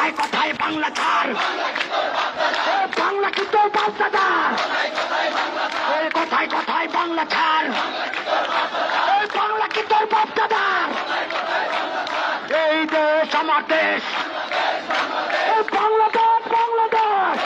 কথায় কথায় বাংলা ছাড়, বাংলা কি তোর বাপ দাদা? কথায় কথায় বাংলা ছাড়, বাংলা কি তোর বাপ দাদা? এই দেশ আমার দেশ, বাংলাদেশ বাংলাদেশ।